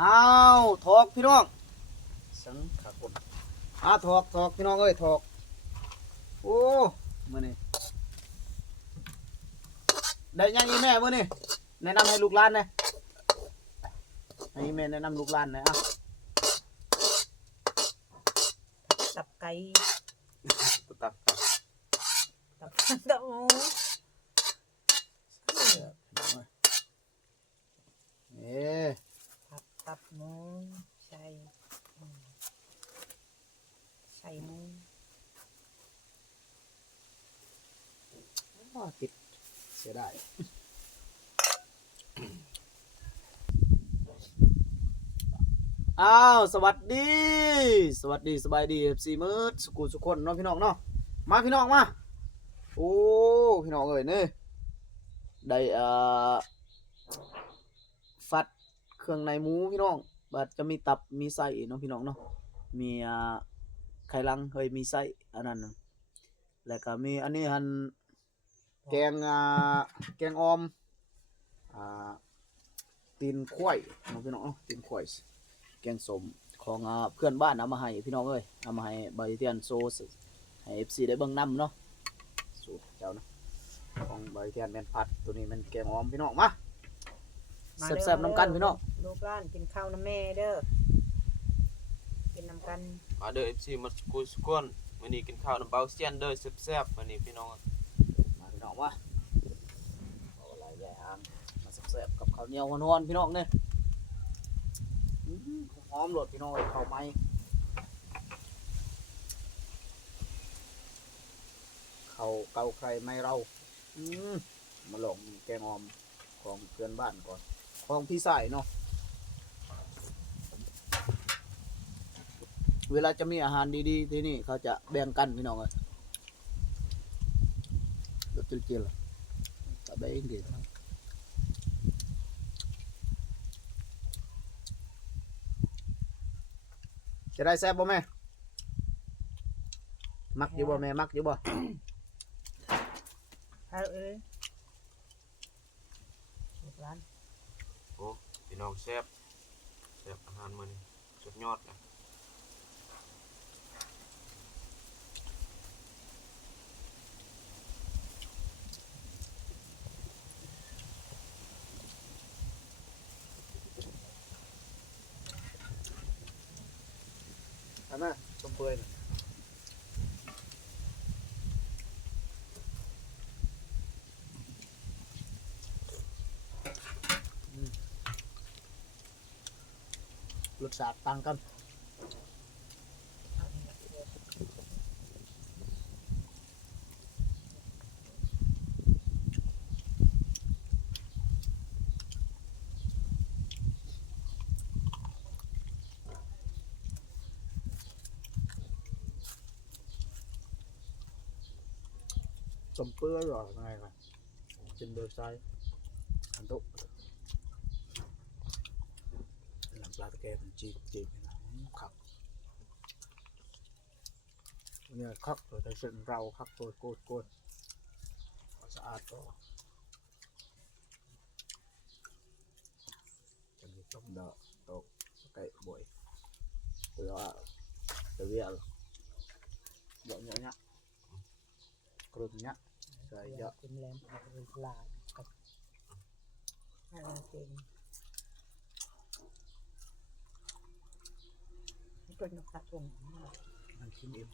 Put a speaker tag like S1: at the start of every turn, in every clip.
S1: อ้าวถอกพี่น้องสังขากดอ้าวถอกถอกพี่น้องเอ้ยถอกโอ้มื้อนี้ได้ยังอีแม่มื้อนี้แนะนำให้ลูกหลานหน่อยให้อีแม่แนะนำลูกหลานหน่อยอะ
S2: ตับไก่
S3: ตับตับ
S2: ตับตับหมู
S1: เอ๊ะ
S2: ตับตับหมูใส่อืมใส่หมู
S1: อ้อติด เสียดายอ้าว สวัสดี สวัสดีสบายดี FC มืดสุกุสุคนเนาะพี่น้องเนาะ มาพี่น้องมา โอ้ พี่น้องเอ้ยนี่ได้เอ่อฟัดเครื่องในหมูพี่น้องบัดจะมีตับมีไส้เนาะพี่น้องเนาะ มีอ่าไข่ลังเฮ้ยมีไส้อันนั้นน่ะแล้วก็มีอันนี้หัน แกงอ่าแกงออมอ่าตีนควายน้องพี่น้องเนาะตีนควายแกงสมของอ่าเพื่อนบ้านเอามาให้พี่น้องเอ้ยเอามาให้บริเทียนโซสให้ FC ได้เบิ่งนํเนาะสูตรเจ้านะของบริเทียนแม่นผัดตัวนี้มันแกงออมพี่น้องมา
S2: มาเด้อ
S1: แซ่บๆน้ำกันพี่น้อง
S2: ลูกหล้านกินข้าวน้ำแม่เด้อกินน้ำกัน
S3: มาเด้อ FC มาสกูสกวนมื้อนี้กินข้าวน้ำเบาเซียนเด้อแซ่บๆมื้อนี้พี่น้อง
S1: มา พี่น้องมาเอาอะไรแย่อันมาแซ่บๆกับข้าวเหนียวหวนๆพี่น้องเนี่ยอื้อหือมโหลดพี่น้องเอ้ยข้าวไหม้ข้าวเกาใครไม่เราอืมมาลองแกงออมของเพื่อนบ้านก่อนของพี่สายเนาะเวลาจะมีอาหารดีๆที่นี่เขาจะแบ่งกันพี่น้องเลย รถจิลๆจะแบ่งดีนะจะได้แซ่บบ่แม่มั อั
S2: น
S3: พี่น้องแซ่บแซ่บอาหารมื้อนี้สุดยอดนะ
S1: ชมเปื่อยน่ะรสชาติต่างกัน ต้มเปื่อหรอไงกันกินเบอร์ไซอันตุน้ำปลาตะแกรงจีบจีบนะครับเนี่ยคักตัวแต่เส้นเราคักตัวโกดโกดเอาสะอาดก็จะมีต้มดอกตกไก่บ่อยเพื่อว่าจะเวียนเยอะเยอะเนี่ยกรุบเนี่ย ใส่เยอะ
S2: กินแลมเอาลูกหลานกับให้มันเก่งนี่เป็นนกกระทง
S1: มันกินอิ่ม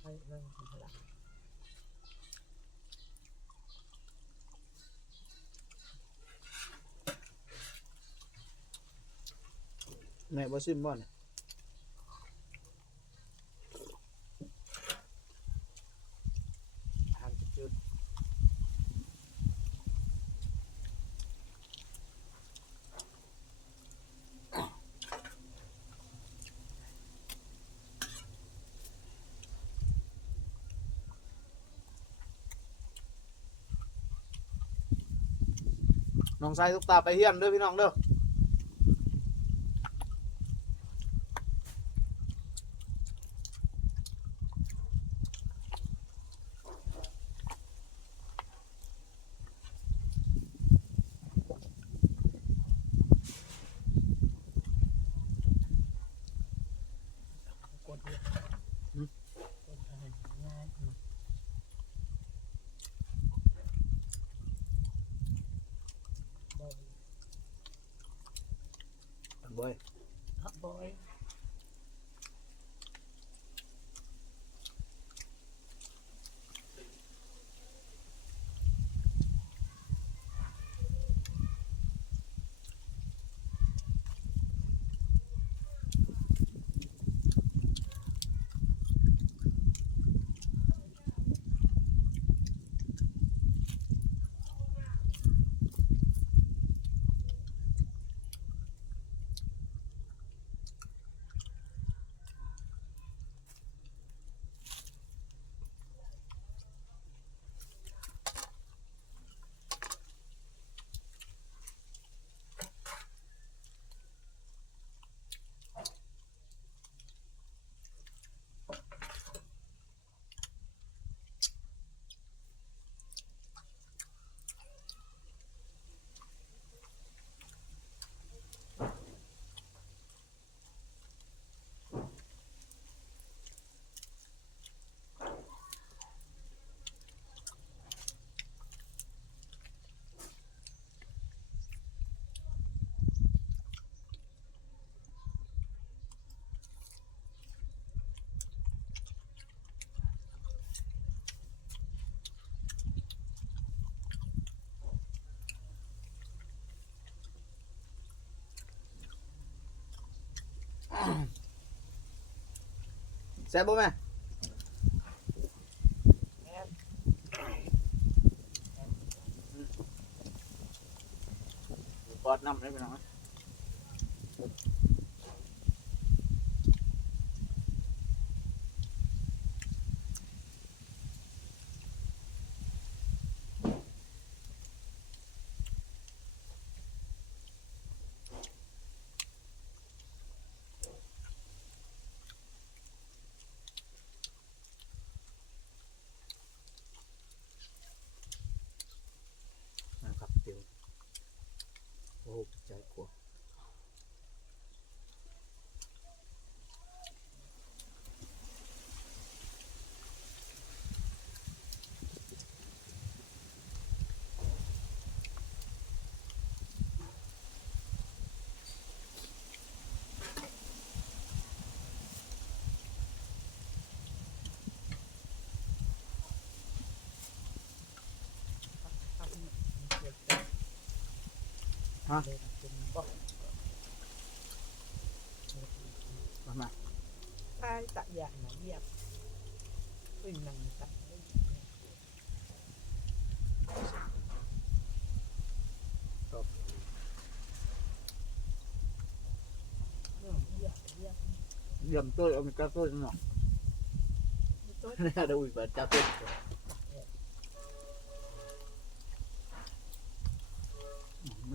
S2: ไปเลยลูกหลาน
S1: แม่บ่ซิมบ่เนี่ย
S2: ทานจุด
S1: น้องชายทุกตาไปเฮียนเด้อพี่น้องเด้อ บ่ แซ่บบ่แม่
S2: แม่น
S1: ปอดน้ำได้พี่น้องนะครับเดี๋ยว โอ้ใจกลัว
S2: ฮักเด็กจ้ะ
S1: ฮะ
S2: เด็กเป็นบ่
S1: มามา
S2: ตายตะอย่างนะเยียบขึ้นนังตะเรื่องเยียบเยียบ
S1: เยี่ยมตัวเอามีกระตุ้นเนาะ
S2: มีตัว
S1: เนี่ยเดี๋ยวอุ้ยเปิดกระตุ้น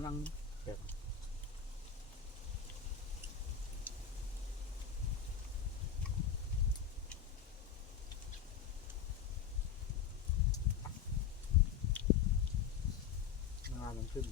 S1: มั น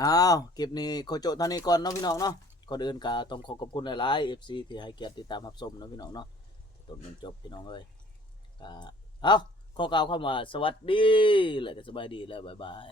S1: อ้า
S3: ว
S1: คลิปนี้โคจเท่านี้ก่อนเนาะพี่น้องเนาะก่อนอื่นก็ต้องขอขอบคุณหลายๆ FC ที่ให้เกียรติติดตามรับชมเนาะพี่น้องเนาะต้นจนจบพี่น้องเอ้ยก็เอ้าขอกล่าวคำว่าสวัสดีและก็สบายดีแล้วบ๊ายบาย